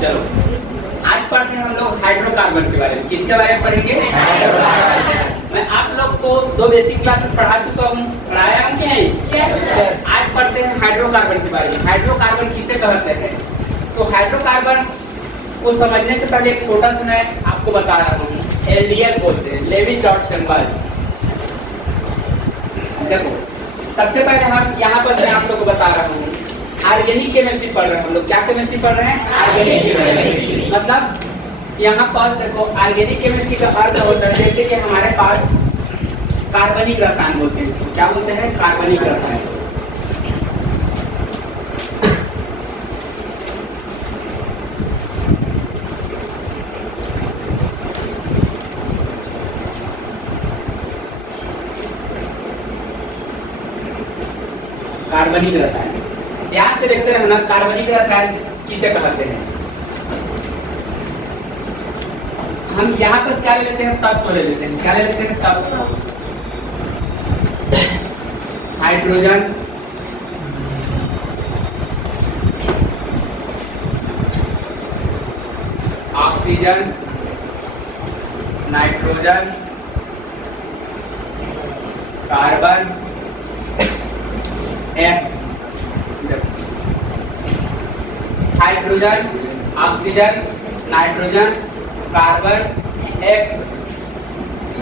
चलो आज पढ़ते हैं हम लोग हाइड्रोकार्बन के बारे में। किसके बारे में पढ़ेंगे? हाइड्रोकार्बन। मैं आप लोग को 2 बेसिक क्लासेस पढ़ा चुका हूँ, पढ़ाया हूँ क्या? यस। आज पढ़ते हैं हाइड्रोकार्बन के बारे में। हाइड्रोकार्बन किसे कहते हैं? तो हाइड्रोकार्बन को समझने से पहले एक छोटा सा मैं आपको बता रहा हूँ। LDS बोलते हैं, लेविस डॉट सिंबल। देखो सबसे पहले हम यहाँ पर मैं आप लोग को बता रहा हूँ ऑर्गेनिक केमिस्ट्री पढ़ रहे हैं हम लोग। क्या केमिस्ट्री पढ़ रहे हैं? Organic chemistry. मतलब यहाँ पर देखो ऑर्गेनिक केमिस्ट्री का अर्थ होता है जैसे कि हमारे पास कार्बनिक रसायन बोलते हैं। क्या बोलते हैं? कार्बनिक रसायन। कार्बनिक रसायन ध्यान से देखते रहना। कार्बनिक रसायन किसे कहते हैं? हम यहाँ पर क्या ले लेते हैं? तत्व ले लेते हैं। क्या ले लेते हैं? तत्व। Hydrogen, oxygen, nitrogen, carbon, X। Hydrogen, oxygen, nitrogen, carbon, X।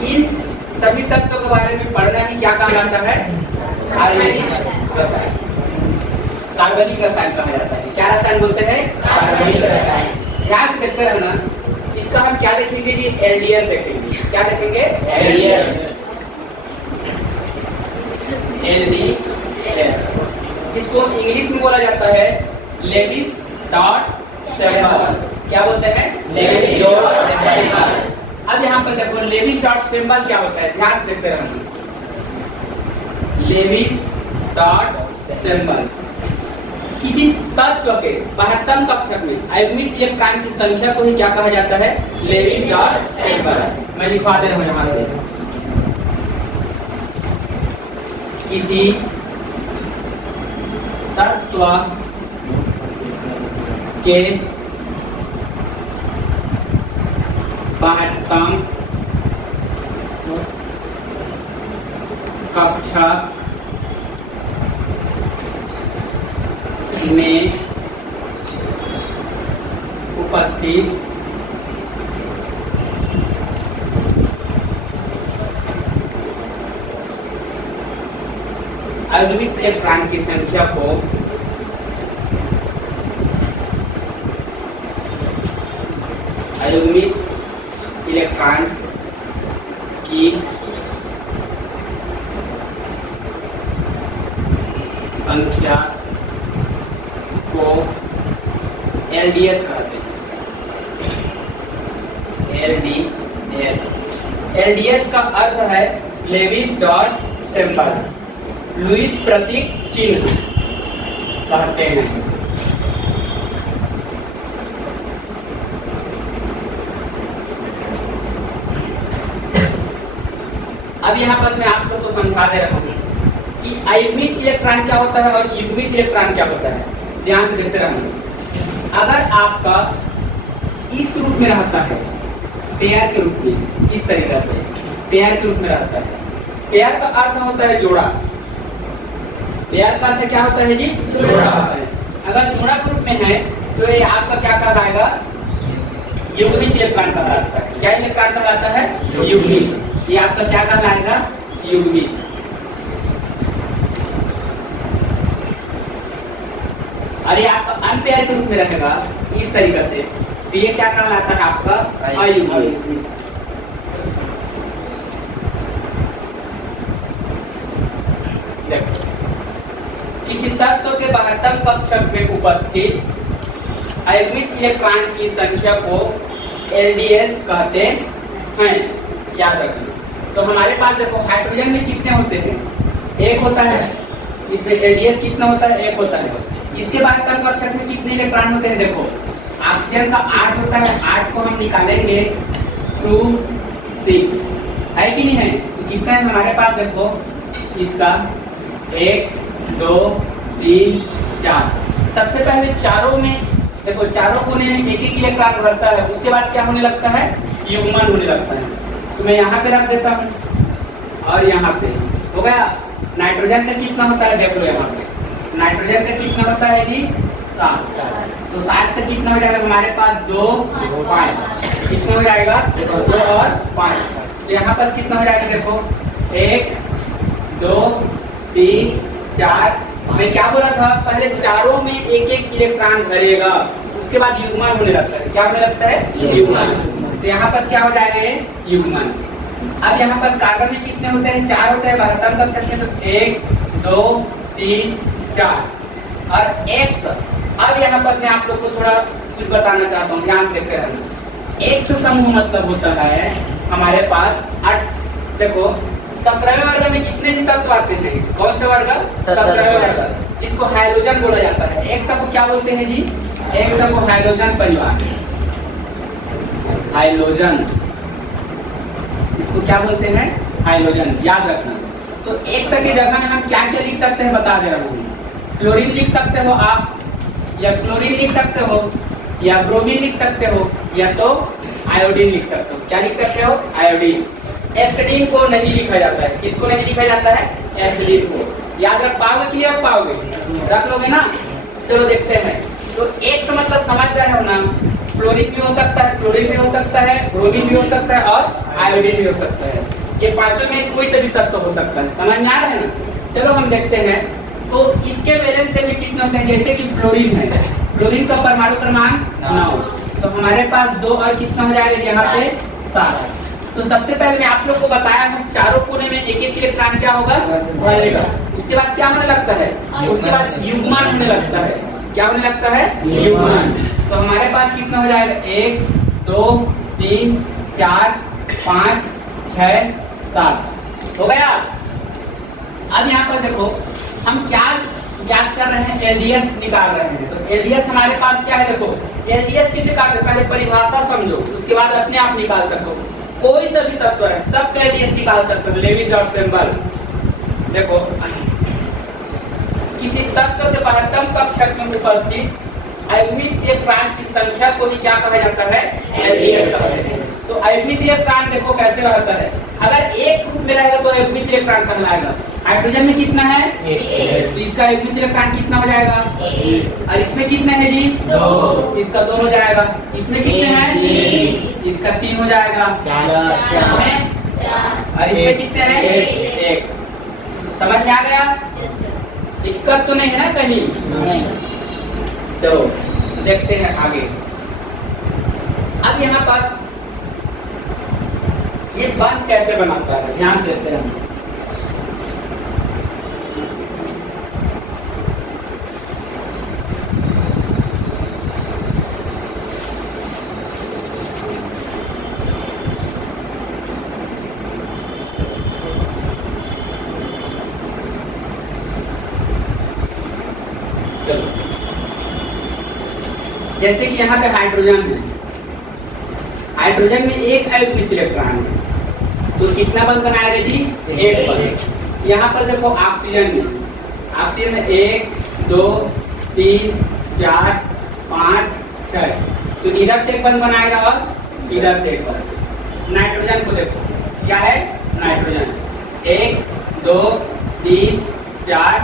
इन सभी तत्वों के बारे में पढ़ना ही क्या कहा जाता है? ऑर्गेनिक रसायन। कार्बनिक रसायन कहा जाता है। क्या रसायन बोलते हैं? कार्बनिक रसायन। ध्यान से देखते रहना। इसका हम क्या देखेंगे? ये LDS देखेंगे। क्या देखेंगे? LDS। इसको इंग्लिश में बोला जाता है लेविस डॉट सिंबल। क्या बोलते हैं? Lewis dot symbol. अब यहाँ पर देखो लेविस डॉट सिंबल क्या होता है? ध्यान से देखते रहना। लेविस डॉट सिंबल किसी तत्व के 72 कक्षक में आयनिक इलेक्ट्रॉन की संख्या को ही क्या कहा जाता है? Lewis dot symbol. मैं लिखवा दे रहा हूँ यहाँ पर। किसी तत्व के 72 कक्षा में उपस्थित आयनिक इलेक्ट्रॉन की संख्या को आयनिक इलेक्ट्रॉन की संख्या को LDS कहते हैं। LDS का अर्थ है लेविस डॉट सिंबल। लुईस प्रतीक चिन्ह कहते हैं। अब यहाँ पर मैं आप लोग को समझा दे रहा हूँ कि आयनिक इलेक्ट्रॉन क्या होता है और युग्मित इलेक्ट्रॉन क्या होता है। ध्यान से देखते रहना। अगर आपका इस रूप में रहता है, पेयर के रूप में, इस तरीके से पेयर के रूप में रहता है। पेयर का अर्थ होता है जोड़ा। पेयर का अर्थ क्या होता है जी? जोड़ा। अगर जोड़ा के रूप में है तो ये आपका क्या कहलाएगा? युग्मित इलेक्ट्रॉन कहलाता है। क्या इलेक्ट्रॉन कहलाता है? युग्मित। ये आपका क्या कहलाएगा? युग्मित। और ये आपका अनपेयर के रूप में रहेगा इस तरीके से, तो ये क्या कहलाता है? आपका अयुग्मित। किसी तत्व के 72 कक्षक में उपस्थित आयनिक इलेक्ट्रॉन की संख्या को LDS कहते हैं। याद रखिए। तो हमारे पास देखो हाइड्रोजन में कितने होते हैं? 1 होता है। इसमें LDS कितना होता है? 1 होता है। इसके बाद तब कक्षक में कितने इलेक्ट्रॉन होते हैं? देखो ऑक्सीजन का 8 होता है। 8 को हम निकालेंगे 2 6 है कि नहीं है? तो कितना है हमारे पास? देखो इसका 1 2 3 4। सबसे पहले चारों में देखो चारों कोने में एक एक इलेक्ट्रॉन भरता है, उसके बाद क्या होने लगता है, युग्मन होने लगता है। तो मैं यहाँ पे रख देता हूँ और यहाँ पे हो गया। नाइट्रोजन का कितना होता है देख लो यहाँ पे, नाइट्रोजन का कितना होता है जी 7। तो 7 का कितना हो जाएगा हमारे पास 2 5, कितना हो जाएगा 2 और 5। तो यहाँ पास कितना हो जाएगा देखो 1 2 3 4। मैं क्या बोला था पहले, चारों में एक एक इलेक्ट्रॉन भरेगा, उसके बाद युग्मन होने लगता है। क्या होने लगता है, युग्मन। तो यहाँ पास क्या हो जाएगा ये युग्मन। अब यहाँ पास कार्बन में कितने होते हैं, 4 होते हैं, महत्तम तक सकते हैं। तो 1 2 3 4 और एक्स। अब यहाँ पास मैं आप लोग को थोड़ा कुछ बताना चाहता हूँ, ध्यान से देखते रहना। एक्स समूह मतलब होता है हमारे पास 8। देखो 17वें वर्ग में कितने तत्व आते हैं, कौन सा वर्ग, 17वें वर्ग। इसको हाइड्रोजन बोला जाता है। एक्स को क्या बोलते हैं जी, एक्स को हाइड्रोजन परिवार, हाइड्रोजन, इसको क्या बोलते हैं, हाइड्रोजन, याद रखना। तो एक्स की जगह में हम क्या क्या लिख सकते हैं बता दे रहा हूँ। फ्लोरीन लिख सकते हो आप, या क्लोरीन लिख सकते हो, या ब्रोमीन लिख सकते हो, या तो आयोडीन लिख सकते हो। क्या लिख सकते हो, आयोडीन। एस्टिडीन को नहीं लिखा जाता है। किसको नहीं लिखा जाता है, एस्टिडीन को। याद रख पाओगे कि रख पाओगे, रख लोगे ना। चलो देखते हैं। तो एक्स मतलब समझ रहे हो ना, फ्लोरीन भी हो सकता है, क्लोरीन भी हो सकता है, ब्रोमीन भी हो सकता है और आयोडीन भी हो सकता है। ये पांचों में कोई से भी तत्व हो सकता है। समझ में आ रहा है ना। चलो हम देखते हैं। तो इसके वैलेंस से भी कितने होते हैं, जैसे कि फ्लोरीन है, फ्लोरीन का परमाणु क्रमांक 9। तो हमारे पास 2 और कितना हो जाएगा यहाँ पे 7। तो सबसे पहले मैं आप लोग को बताया हूँ, चारों कोने में एक एक इलेक्ट्रॉन क्या होगा, भरेगा। उसके बाद क्या होने लगता है, उसके बाद युग्मन होने लगता है। क्या होने लगता है, युग्मन। तो हमारे पास कितना हो जाएगा 1 2 3 4 5 6 7 हो गया। अब यहाँ पर देखो हम क्या ज्ञात कर रहे हैं, एलडीएस निकाल रहे हैं। तो एलडीएस हमारे पास क्या है, देखो एलडीएस किसे कहते हैं, पहले परिभाषा समझो, उसके बाद अपने आप निकाल सको। कोई सा भी तत्व है सबका एलडीएस निकाल सकते हो। लेविस डॉट सिंबल देखो, किसी तत्व के महत्तम कक्षक में उपस्थित आयनिक इलेक्ट्रॉन की संख्या को ही क्या कहा जाता है, एलडीएस कहते हैं। तो आयनिक इलेक्ट्रॉन देखो कैसे रहता है, अगर एक ग्रुप में रहेगा तो आयनिक इलेक्ट्रॉन कहलाएगा। हाइड्रोजन में कितना है, तो इसका आयनिक इलेक्ट्रॉन कितना हो जाएगा, और इसमें कितना है जी 2, इसका 2 हो जाएगा। इसमें कितने हैं, इसका 3 हो जाएगा, और इसमें कितने हैं 1। समझ में आ गया, दिक्कत तो नहीं है ना कहीं, नहीं। चलो देखते हैं आगे। अब यहाँ पास ये बंध कैसे बनाता है, ध्यान से देखते हैं। जैसे कि यहाँ पे हाइड्रोजन है, हाइड्रोजन में एक आयनिक इलेक्ट्रॉन है, तो कितना बंध बनाएगा जी 1 बंध। यहाँ पर देखो ऑक्सीजन में, ऑक्सीजन में 1 2 3 4 5 6, तो इधर से एक बंध बनाएगा और इधर से एक बंध। नाइट्रोजन को देखो क्या है, नाइट्रोजन 1 2 3 4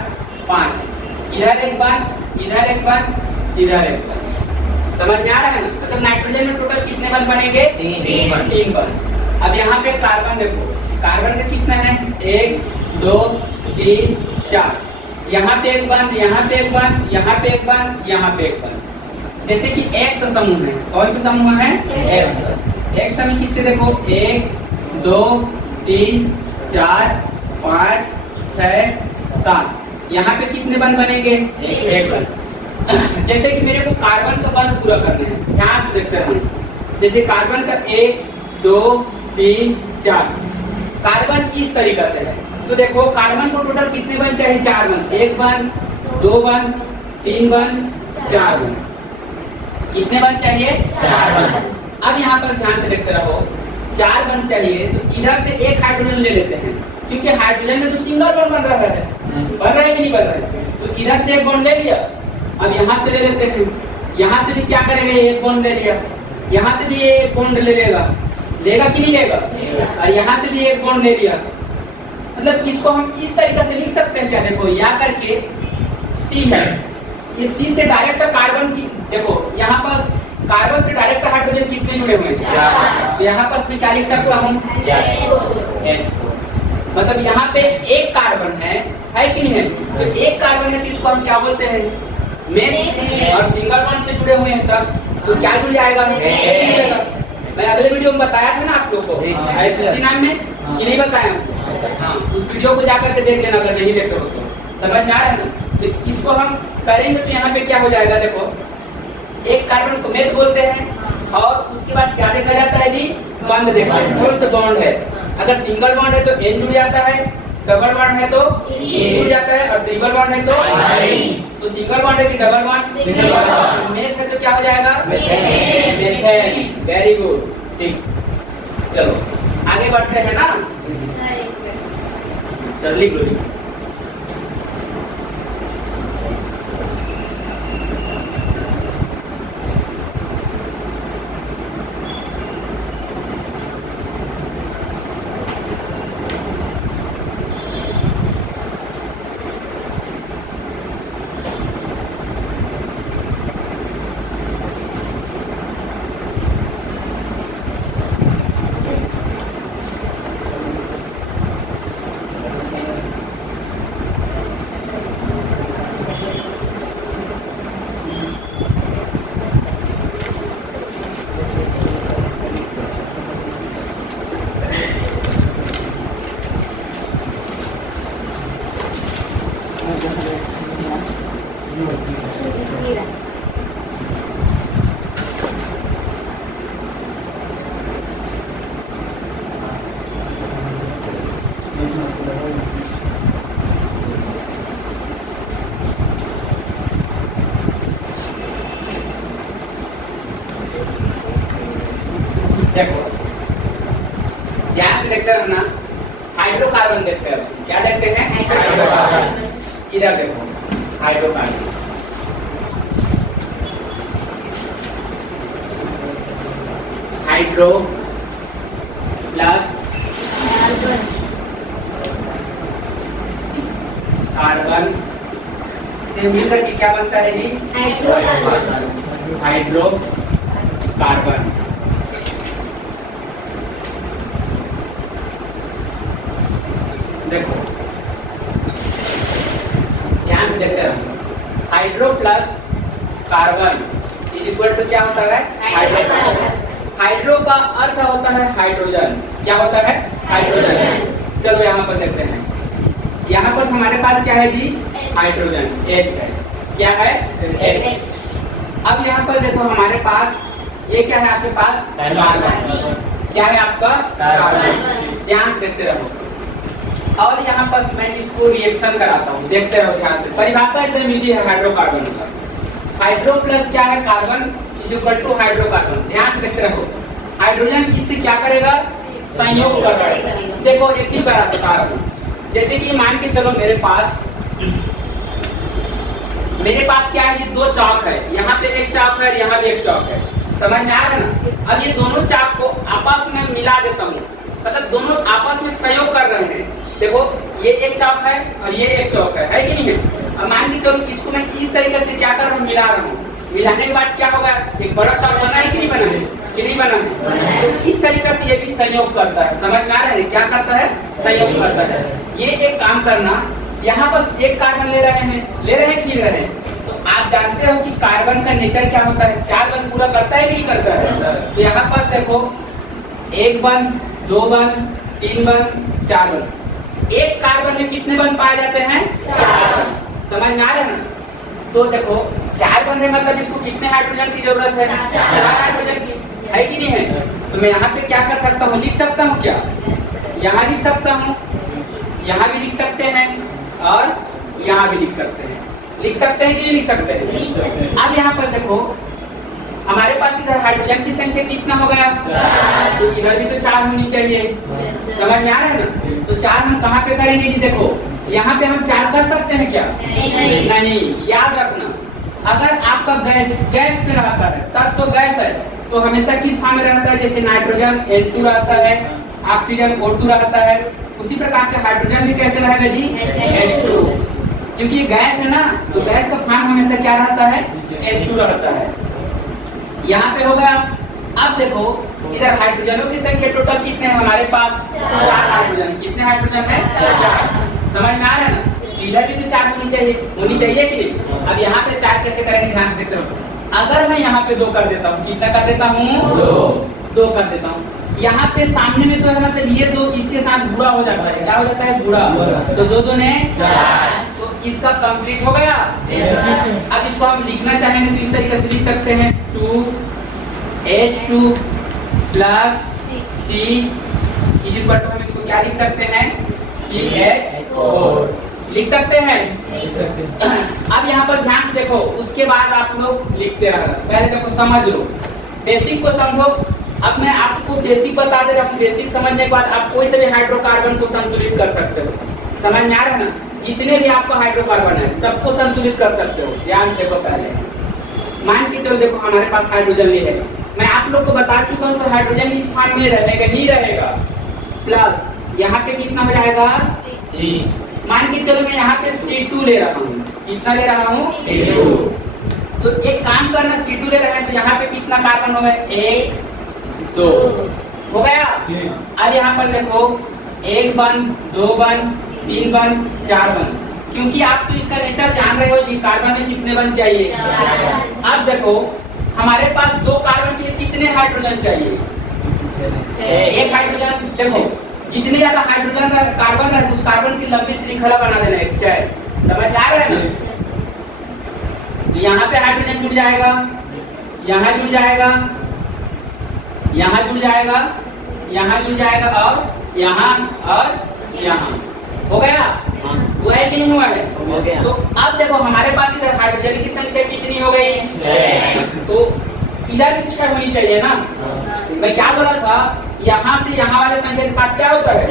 5, इधर एक बंध, इधर एक बंध, इधर एक बंध। समझ में आ रहा है ना। मतलब नाइट्रोजन में टोटल कितने बंध बनेंगे, 3 बंध। अब यहाँ पे कार्बन देखो, कार्बन का कितना है 1 2 3 4, यहाँ पे एक बंध, यहाँ पे एक बंध, यहाँ पे एक बंध, यहाँ पे एक बंध। जैसे कि एक्स समूह है, कौन सा समूह है, एक्स। एक्स में कितने देखो 1 2 3 4 5 6 7, यहाँ पे कितने बंध बनेंगे, 1 बंध। जैसे कि मेरे को कार्बन का बंध पूरा करना है, ध्यान से देखते हैं। जैसे कार्बन का 1 2 3 4, कार्बन इस तरीका से है। तो देखो कार्बन को टोटल कितने बंध चाहिए, 4 बंध। 1 बंध 2 बंध 3 बंध 4 बंध। कितने बंध चाहिए, 4 बंध। अब यहाँ पर ध्यान से देखते रहो, 4 बंध चाहिए, तो इधर से एक हाइड्रोजन ले लेते हैं, क्योंकि हाइड्रोजन में तो सिंगल बॉन्ड बन रहा है, बन रहा है कि नहीं बन रहा है। तो इधर से एक बॉन्ड ले लिया, अब यहाँ से ले लेते हैं, यहाँ से भी क्या करेगा, ये एक बॉन्ड ले लिया, यहाँ से भी ये एक बॉन्ड ले लेगा, लेगा कि नहीं लेगा, और यहाँ से भी एक बॉन्ड ले लिया। मतलब इसको हम इस तरीके से लिख सकते हैं क्या, देखो यहाँ करके C है, ये C से डायरेक्ट कार्बन की, देखो यहाँ पर कार्बन से डायरेक्ट हाइड्रोजन कितने जुड़े हुए हैं, तो यहाँ पर क्या लिख सकता हूँ, H। मतलब यहाँ पे एक कार्बन है कि नहीं है, तो एक कार्बन है तो इसको हम क्या बोलते हैं, मेन, और सिंगल बॉन्ड से जुड़े हुए हैं सब, तो क्या जुड़ जाएगा, मैं अगले वीडियो में बताया था ना आप लोग को इसी नाम में कि नहीं बताया, हाँ उस वीडियो को जाकर के देख लेना अगर नहीं देखे हो तो, समझ में आ रहा है ना। तो इसको हम करेंगे तो यहाँ पे क्या हो जाएगा, देखो एक कार्बन को मेथ बोलते हैं, और उसके बाद क्या देखा जाता है जी, बंध देखा है, कौन सा बॉन्ड है, अगर सिंगल बॉन्ड है तो N जुड़ जाता है, डबल बॉन्ड है तो E जुड़ जाता है, और ट्रिपल बॉन्ड है तो सिंगल बॉन्ड है कि डबल बॉन्ड, मेथ है तो क्या हो जाएगा, मेथेन। वेरी गुड, ठीक, चलो आगे बढ़ते हैं ना, चल लिख लो। देखो ध्यान से देखते रहना, हाइड्रोकार्बन देखते हैं, क्या देखते हैं, हाइड्रोकार्बन। इधर देखो हाइड्रोकार्बन, हाइड्रो प्लस कार्बन से मिलकर के क्या बनता है जी, हाइड्रोकार्बन। देखो ध्यान से देखते रहो, hydro plus carbon is equal to क्या होता है, हाइड्रोकार्बन। हाइड्रो का अर्थ होता है हाइड्रोजन, क्या होता है, हाइड्रोजन। चलो यहाँ पर देखते हैं, यहाँ पर हमारे पास क्या है जी, हाइड्रोजन H है, क्या है, H। अब यहाँ पर देखो हमारे पास ये क्या है, आपके पास कार्बन, क्या है आपका कार्बन। ध्यान से देखते रहो, और यहाँ पर मैं इसको रिएक्शन कराता हूँ, देखते रहो ध्यान से। परिभाषा एकदम इजी है हाइड्रोकार्बन का, हाइड्रो प्लस क्या है, carbon is equal to hydrocarbon. ध्यान से देखते रहो, हाइड्रोजन इससे क्या करेगा, संयोग करेगा। देखो एक चीज बता रहा हूँ, जैसे कि मान के चलो मेरे पास क्या है, ये दो चौक है, यहाँ पे एक चौक है, यहाँ भी एक चौक है, समझ में आ रहा है ना। अब ये दोनों चौक को आपस में मिला देता हूँ, मतलब दोनों आपस में सहयोग कर रहे हैं। देखो ये एक चौक है और ये एक चौक है कि नहीं है। अब मान के चलो इसको मैं इस तरीके से क्या कर रहा हूँ, मिला रहा हूँ, मिलाने के बाद क्या होगा, एक बड़ा चौक बना है कि नहीं बना है, कि नहीं बना है। तो इस तरीके से ये भी सहयोग करता है, समझ में आ रहा है, क्या करता है, सहयोग करता है। ये एक काम करना, यहाँ बस एक कार्बन ले रहे हैं कि नहीं ले रहे हैं, तो आप जानते हो कि कार्बन का नेचर क्या होता है, 4 बंध पूरा करता है कि नहीं करता है। तो यहाँ पास देखो 1 बंध, 2 बंध, 3 बंध, 4 बंध। एक कार्बन में कितने बंध पाए जाते हैं, 4। समझ में आ रहा है ना। तो देखो 4 बंध है, मतलब इसको कितने हाइड्रोजन की जरूरत है, 4 हाइड्रोजन की, है कि नहीं है। तो मैं यहाँ पे क्या कर सकता हूँ, लिख सकता हूँ क्या, यहाँ लिख सकता हूँ, यहाँ भी लिख सकते हैं, और यहाँ भी लिख सकते हैं। लिख सकते हैं कि नहीं लिख सकते हैं। अब यहाँ पर देखो हमारे पास इधर हाइड्रोजन की संख्या कितना हो गया, तो इधर भी तो 4 होनी चाहिए, समझ में आ रहा है ना। तो 4 हम कहाँ पे करेंगे जी, देखो यहाँ पे हम 4 कर सकते हैं क्या, नहीं। याद रखना अगर आपका गैस पे रहता है तब तो गैस है, तो हमेशा किस फॉर्म में रहता है? जैसे नाइट्रोजन N2 रहता है, ऑक्सीजन O2 रहता है, उसी प्रकार से हाइड्रोजन भी कैसे रहेगा जी? H2। क्योंकि ये गैस है ना, तो गैस का फॉर्म हमेशा क्या रहता है? H2 रहता है। यहाँ पे होगा। अब देखो इधर हाइड्रोजनों की संख्या टोटल कितने हैं हमारे पास? 4 हाइड्रोजन। कितने हाइड्रोजन है? 4। समझ में आ रहा है ना? इधर भी तो 4 होनी चाहिए कि नहीं? अब यहाँ पे 4 कैसे करेंगे, ध्यान से देखते रहो। अगर मैं यहाँ पे 2 कर देता हूँ, कितना कर देता हूँ? 2 कर देता हूँ। यहाँ पे सामने में तो है, मतलब ये 2 इसके साथ गुणा हो जाता है। क्या हो जाता है? गुणा। तो 2 2 ने 4, तो इसका कंप्लीट हो गया। अब इसको हम लिखना चाहेंगे तो इस तरीके से लिख सकते हैं 2H2 plus C equal to, हम इसको क्या लिख सकते हैं? CH4 लिख सकते हैं। अब यहाँ पर ध्यान से देखो, उसके बाद आप लोग लिखते रहना। पहले देखो समझ लो, बेसिक को समझो। अब मैं आपको बेसिक बता दे रहा हूँ। बेसिक समझने के बाद आप कोई से भी हाइड्रोकार्बन को संतुलित कर सकते हो। समझ में आ रहा है ना? जितने भी आपका हाइड्रोकार्बन है सबको संतुलित कर सकते हो। ध्यान से देखो, पहले मान के चलो, देखो हमारे पास हाइड्रोजन ये है, मैं आप लोग को बता चुका हूँ, तो हाइड्रोजन इस फॉर्म में रहेगा ही रहेगा। प्लस यहाँ पे कितना हो जाएगा? C। मान के चलो मैं यहाँ पे C2 ले रहा हूँ। कितना ले रहा हूँ? C2। तो एक काम करना, C2 ले रहे हैं तो यहाँ पे कितना कार्बन हो गया? 1 2 हो गया। अब यहाँ पर देखो 1 बन, 2 बन, 3 बन, 4 बन। क्योंकि आप तो इसका नेचर जान रहे हो जी, कार्बन में कितने बन चाहिए? 4। अब देखो हमारे पास 2 कार्बन के लिए कितने हाइड्रोजन चाहिए? 1 हाइड्रोजन। देखो जितने ज्यादा हाइड्रोजन कार्बन है, उस कार्बन की लंबी श्रृंखला बना देना एक चेन। समझ आ रहा है ना? यहाँ पे हाइड्रोजन जुड़ जाएगा, यहाँ जुड़ जाएगा, यहाँ जुड़ जाएगा, यहाँ जुड़ जाएगा, और यहाँ और यहाँ। हो गया? हुआ है कि नहीं हुआ है? हो गया। तो अब देखो हमारे पास इधर हाइड्रोजन की संख्या कितनी हो गई? 6। तो इधर भी 6 होनी चाहिए ना? मैं क्या बोला था, यहाँ से यहाँ वाले संख्या के साथ क्या होता है?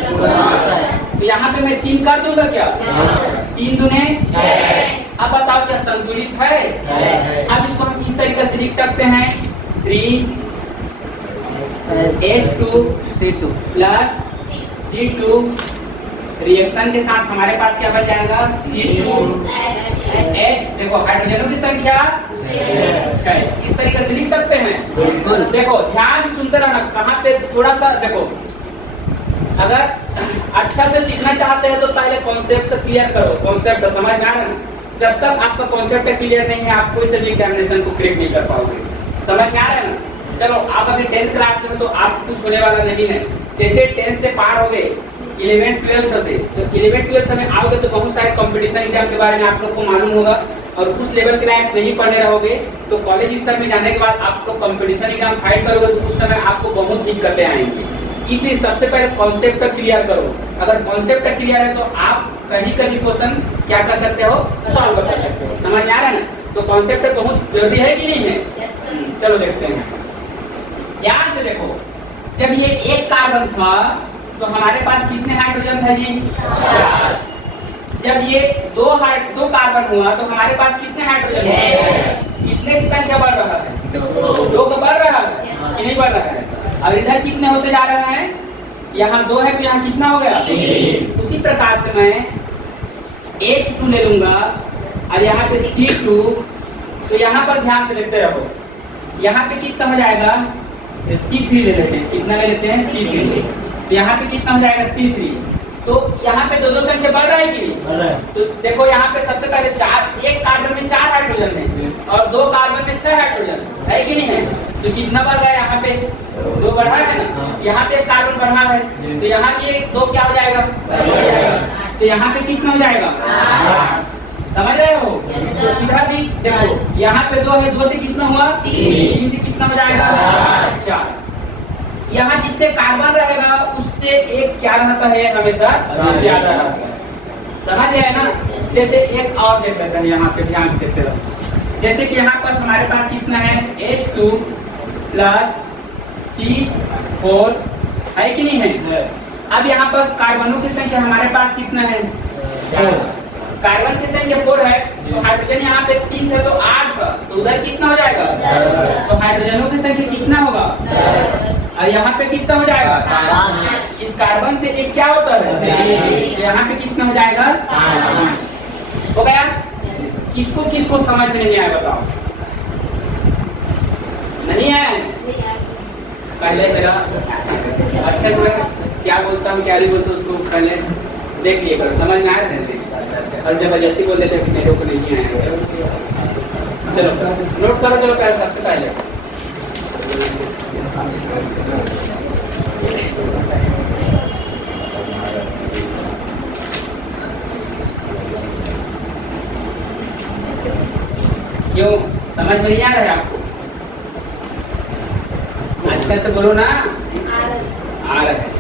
तो यहाँ पे मैं 3 कर दूंगा क्या? 3 दूने 6। अब बताओ क्या संतुलित है? अब इसको हम इस तरीके से लिख सकते हैं 3H2 प्लस C2 रिएक्शन के साथ हमारे पास क्या बच जाएगा? C2H। देखो हाइड्रोजनों की संख्या 6। इस तरीके से लिख सकते हैं। देखो ध्यान से सुनते रहना, कहाँ पे थोड़ा सा देखो, अगर अच्छा से सीखना चाहते हैं तो पहले कॉन्सेप्ट से क्लियर करो। कॉन्सेप्ट समझ में आ रहा है? जब तक आपका कॉन्सेप्ट क्लियर नहीं है, आप कोई से भी एग्जामिनेशन को क्रैक नहीं कर पाओगे। समझ में आ रहा है ना? चलो आप अभी 10th क्लास में तो आप कुछ होने वाला नहीं है। जैसे 10th से पार हो गए 11th 12th से, तो 11th 12th में आओगे तो बहुत सारे कंपटीशन एग्जाम के बारे में आप लोग को मालूम होगा, और उस लेवल के लायक नहीं पढ़े रहोगे तो कॉलेज स्तर में जाने के बाद आप लोग कंपटीशन एग्जाम फाइट करोगे तो उस समय आपको बहुत दिक्कतें आएंगी। इसलिए सबसे पहले कॉन्सेप्ट तक क्लियर करो। अगर कॉन्सेप्ट तक क्लियर है तो आप कहीं क्वेश्चन क्या कर सकते हो? सॉल्व कर सकते हो। समझ आ रहा है ना? तो कॉन्सेप्ट बहुत जरूरी है कि नहीं है? चलो देखते हैं, ध्यान से देखो। जब ये 1 कार्बन था तो हमारे पास कितने हाइड्रोजन था जी? 4। जब ये 2 कार्बन हुआ तो हमारे पास कितने हाइड्रोजन हुए? कितने की संख्या बढ़ रहा है? 2 का बढ़ रहा है कि नहीं बढ़ रहा है? और इधर कितने होते जा रहे हैं? यहाँ 2 है तो यहाँ कितना हो गया? उसी प्रकार से मैं H2 ले लूंगा और यहाँ पे C2, तो यहाँ पर ध्यान से देखते रहो, यहाँ पे कितना हो जाएगा? C3 ले लेते हैं। कितना ले लेते हैं? C3। तो यहाँ पे कितना हो जाएगा? C3। तो यहाँ पे 2 संख्या बढ़ रहा है कि नहीं? तो देखो यहाँ पे सबसे पहले 1 कार्बन में 4 हाइड्रोजन है और 2 कार्बन में 6 हाइड्रोजन है कि नहीं है? तो कितना बढ़ गया? यहाँ पे 2 बढ़ा है ना? यहाँ पे 1 कार्बन बढ़ा है तो यहाँ भी 2 क्या हो जाएगा? तो यहाँ पे कितना हो जाएगा? 8। समझ रहे हो? तो इधर भी देखो यहाँ पे 2 है, 2 से कितना हुआ? 3 से कितना हो जाएगा? 4। यहाँ जितने कार्बन रहेगा उससे एक क्या रहता है? हमेशा ज्यादा रहता है। समझ गए ना? जैसे एक और देख लेते हैं, यहाँ पे ध्यान से देखते रहो। जैसे कि यहाँ पर हमारे पास कितना है? H2 प्लस C4 है कि नहीं है? अब यहाँ पर कार्बनों की संख्या हमारे पास कितना है? 4। कार्बन की संख्या 4 है तो हाइड्रोजन यहाँ पे 3 थे तो 8 था, तो उधर कितना हो जाएगा 10। तो हाइड्रोजनों की संख्या कितना होगा 10। और यहाँ पे कितना हो जाएगा 5। इस कार्बन से एक क्या होता है, तो यहाँ पे कितना हो जाएगा 5। हो गया। किसको किसको समझ में नहीं आया बताओ, नहीं है पहले मेरा अच्छा जो है क्या बोलता हूँ क्या नहीं बोलता उसको पहले देख लिया करो, समझ में आया था। और जबरदस्ती बोल देते मेरे को नहीं आया। चलो नोट करो, चलो पहले सबसे पहले क्यों समझ में नहीं आ रहा है आपको, अच्छा से बोलो ना। आ रहा है।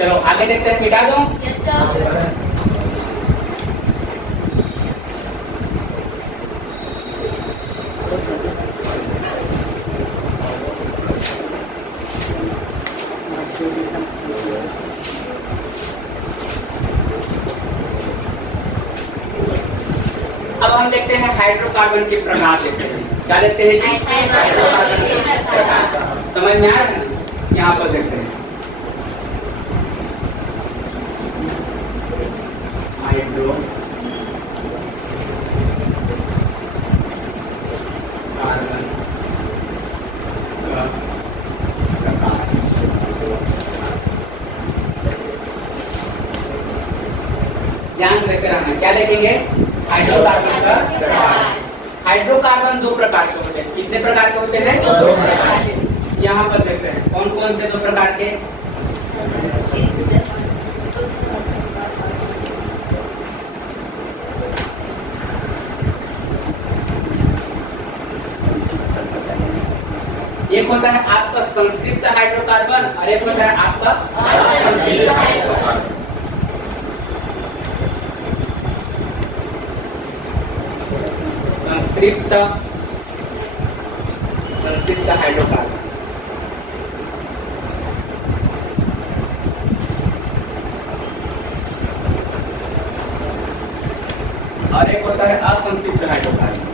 चलो आगे देखते हैं, मिटा दो। अब हम देखते हैं हाइड्रोकार्बन के प्रकार देखते हैं। क्या देखते हैं जी? हाइड्रोकार्बन के प्रकार। समझ में आ रहा है? यहाँ पर देखते हैं हाइड्रो कार्बन का प्रकार। ध्यान से देखते रहना। क्या देखेंगे? हाइड्रोकार्बन का प्रकार। हाइड्रोकार्बन दो प्रकार के होते हैं। कितने प्रकार के होते हैं? दो प्रकार के। यहाँ पर देखते हैं कौन कौन से दो प्रकार के। एक होता है आपका संतृप्त हाइड्रोकार्बन और एक होता है आपका असंतृप्त हाइड्रोकार्बन। संतृप्त हाइड्रोकार्बन और एक होता है असंतृप्त हाइड्रोकार्बन।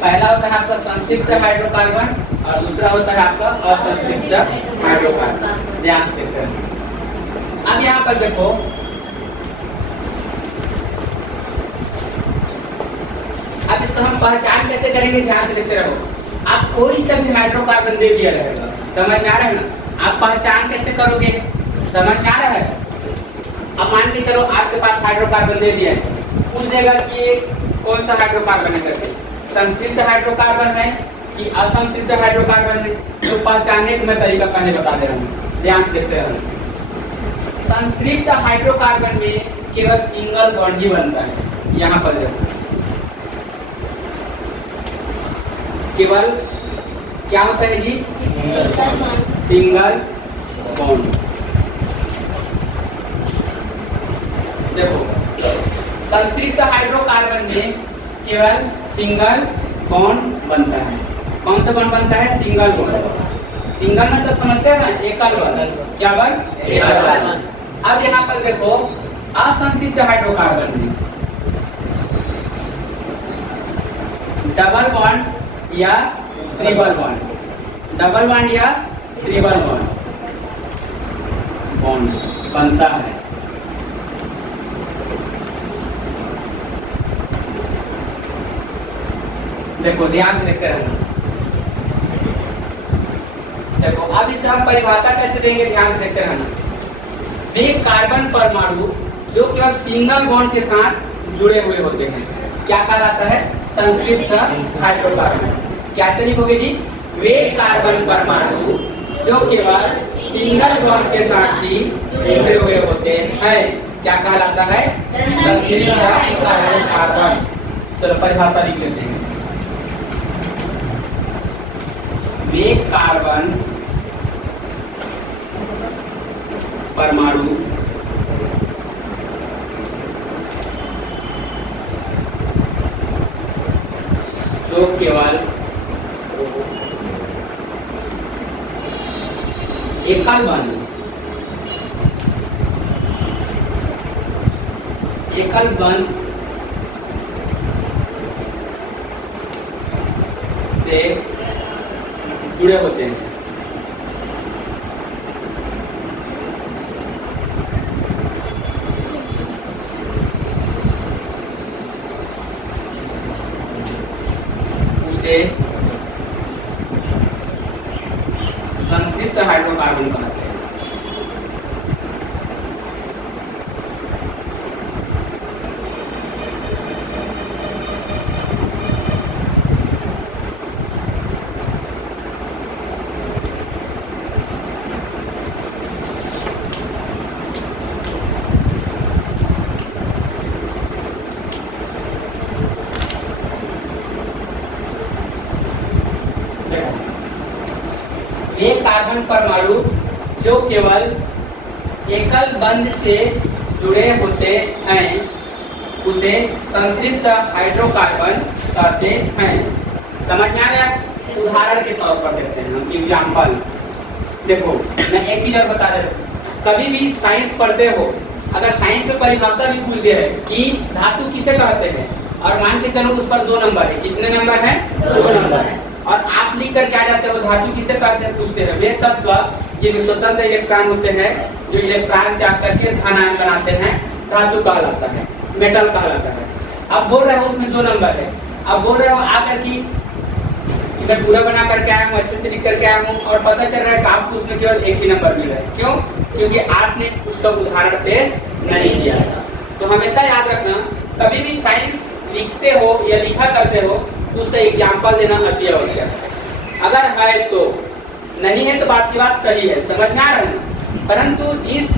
पहला होता है आपका संतृप्त हाइड्रोकार्बन और दूसरा होता है आपका असंतृप्त हाइड्रोकार्बन। ध्यान से देखते हैं। अब यहाँ पर देखो अब इसको हम पहचान कैसे करेंगे, ध्यान से देखते रहो। आप कोई सा भी हाइड्रोकार्बन दे दिया रहेगा, समझ में आ रहा है ना, आप पहचान कैसे करोगे, समझ में आ रहा है। अब मान के चलो आपके पास हाइड्रोकार्बन दे दिया है, पूछ देगा कि कौन सा हाइड्रोकार्बन है करके, संतृप्त हाइड्रोकार्बन है कि असंतृप्त हाइड्रोकार्बन है। तो पहचानने का मैं तरीका पहले बता दे रहा हूँ, ध्यान से देखते रहो। संतृप्त हाइड्रोकार्बन में केवल सिंगल बॉन्ड ही बनता है। यहाँ पर देखो केवल क्या होता है जी, सिंगल बॉन्ड। देखो संतृप्त हाइड्रोकार्बन में केवल सिंगल बॉन्ड बनता है। कौन सा बॉन्ड बनता है? Single bond. सिंगल मतलब समझते हैं ना, एकल बॉन्ड। क्या बॉन्ड? एकल बॉन्ड। अब यहाँ पर देखो असंतृप्त हाइड्रोकार्बन में डबल बॉन्ड या ट्रिपल बॉन्ड, डबल बॉन्ड या ट्रिपल बॉन्ड बनता है। देखो ध्यान से देखते रहना। देखो अब इसका हम परिभाषा कैसे देंगे, ध्यान से देखते रहना। वे कार्बन परमाणु जो केवल सिंगल बॉन्ड के साथ जुड़े हुए होते हैं क्या कहलाता है? संतृप्त हाइड्रोकार्बन। कैसे लिखोगे जी? वे कार्बन परमाणु जो केवल सिंगल बॉन्ड के साथ ही जुड़े हुए होते हैं क्या कहलाता है? संतृप्त हाइड्रोकार्बन। चलो परिभाषा लिख लेते हैं। वे कार्बन परमाणु जो केवल एकल बंध से जुड़े होते हैं उसे संतृप्त हाइड्रोकार्बन कहते हैं। वे कार्बन परमाणु जो केवल एकल बंध से जुड़े होते हैं उसे संतृप्त हाइड्रोकार्बन कहते हैं। समझ में आ गया? उदाहरण के तौर पर देते हैं हम एग्जाम्पल। देखो मैं एक चीज और बता देता हूँ, कभी भी साइंस पढ़ते हो, अगर साइंस में परिभाषा भी पूछ दिया है कि धातु किसे कहते हैं और मान के चलो उस पर 2 नंबर है। कितने नंबर है? 2 नंबर है। और आप लिख कर क्या जाते हो? धातु किसे कहते हैं पूछते हैं। वे तत्व जिनमें स्वतंत्र इलेक्ट्रॉन होते हैं जो इलेक्ट्रॉन त्याग करके धन आयन बनाते हैं धातु कहलाता है, मेटल कहलाता है। अब बोल रहे हो उसमें 2 नंबर है। अब बोल रहे हो आकर की इधर पूरा बना करके आया हूँ, अच्छे से लिख करके आया हूँ और पता चल रहा है कि आपको उसमें केवल एक ही नंबर मिल रहा है। क्यों? क्योंकि आपने उसका उदाहरण पेश नहीं किया था। तो हमेशा याद रखना, कभी भी साइंस लिखते हो या लिखा करते हो तो उसका एग्जाम्पल देना अति आवश्यक है। अगर है तो, नहीं है तो बात की बात सही है, समझ में आ रहा है। परंतु जिस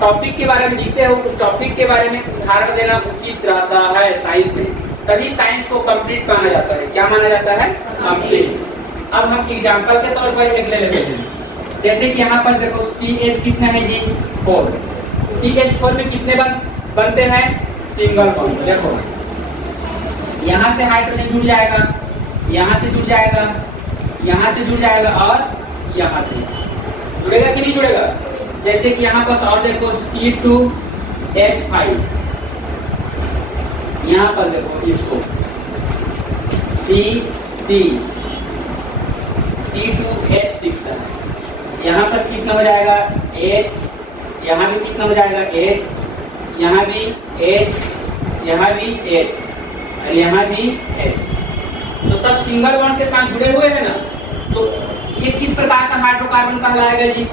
टॉपिक के बारे में लिखते हो उस टॉपिक के बारे में उदाहरण देना उचित रहता है साइंस में, तभी साइंस को कंप्लीट माना जाता है। क्या माना जाता है? कंप्लीट। अब हम एग्जाम्पल के तौर पर एक ले लेते हैं। जैसे कि यहाँ पर देखो CH कितना है जी? 4। CH4 में कितने बनते हैं? Single bond. देखो यहाँ से हाइड्रोजन जुड़ जाएगा, यहाँ से जुड़ जाएगा, यहाँ से जुड़ जाएगा और यहाँ से जुड़ेगा कि नहीं जुड़ेगा? जैसे कि यहाँ पर और देखो C2H5, यहाँ पर देखो इसको C2H6 है। यहाँ पर कितना हो जाएगा? H, यहाँ भी कितना हो जाएगा? H, यहाँ भी H, यहाँ भी H और यहाँ भी H। तो सब सिंगल बॉन्ड के साथ जुड़े हुए हैं ना, तो ये किस प्रकार का हाइड्रोकार्बन कहलाएगा जी?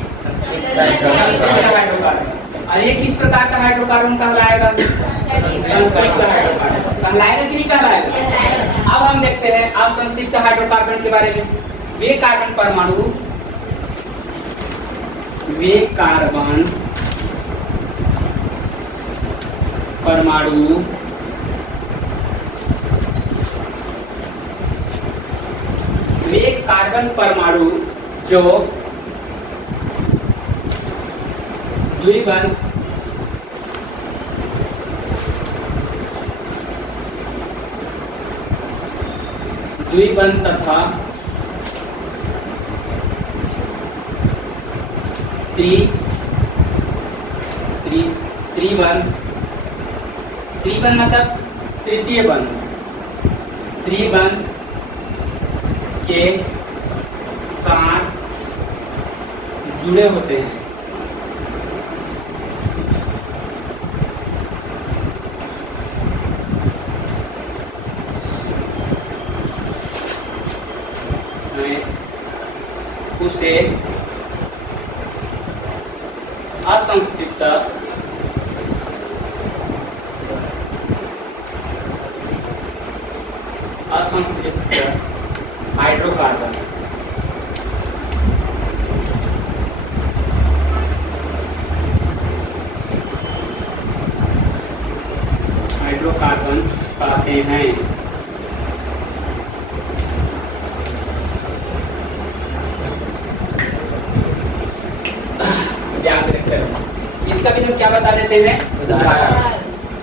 हाइड्रोकार्बन। और ये किस प्रकार का हाइड्रोकार्बन कहलाएगा? संतृप्त हाइड्रोकार्बन। कहलाएगा कि नहीं कहलाएगा? अब हम देखते हैं असंतृप्त हाइड्रोकार्बन के बारे में। वे कार्बन परमाणु वे कार्बन परमाणु जो द्विबंध द्विबंध तथा त्रिबंध, त्रिबंध मतलब तृतीय बंध, त्रिबंध के साथ जुड़े होते हैं। उसे असंतृप्त हाइड्रोकार्बन कहते हैं। ध्यान से देखते रहो। इसका भी हम क्या बता देते हैं, उदाहरण।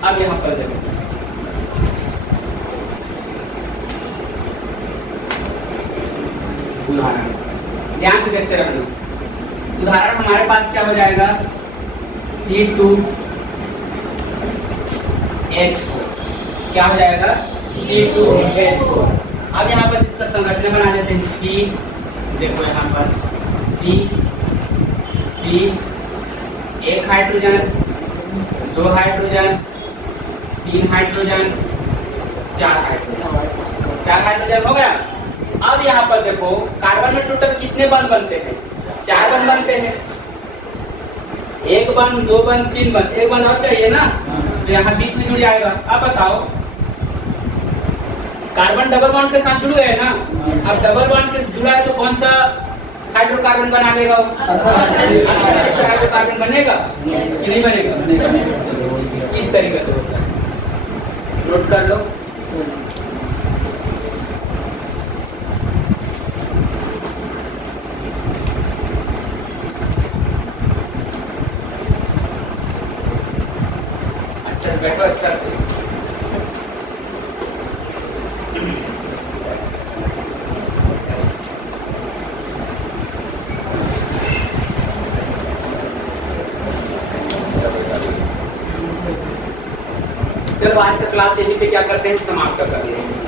अब यहाँ पर देखो, उदाहरण ध्यान से देखते रहना। उदाहरण हमारे पास क्या हो जाएगा, C2H4 क्या हो जाएगा, C2H4। अब यहाँ पर इसका संरचना बना देते हैं। C देखो यहाँ पर C एक हाइड्रोजन, दो हाइड्रोजन, तीन हाइड्रोजन, चार हाइड्रोजन हो गया। अब यहाँ पर देखो कार्बन में टोटल कितने बंध बनते हैं, 4 बंध बनते हैं। 1 बंध, 2 बंध, 3 बंध, 1 बंध और चाहिए ना, तो यहाँ बीच में जुड़ जाएगा। अब बताओ, कार्बन डबल बॉन्ड के साथ जुड़ गए ना, अब डबल बॉन्ड के जुड़ा है तो कौन सा हाइड्रोकार्बन बना देगा, हाइड्रोकार्बन बनेगा कि नहीं बनेगा, इस तरीके से होता है। नोट कर लो। अच्छा बैठो, अच्छा से। चलो आज का क्लास यहीं पे क्या करते हैं, समाप्त कर देते हैं।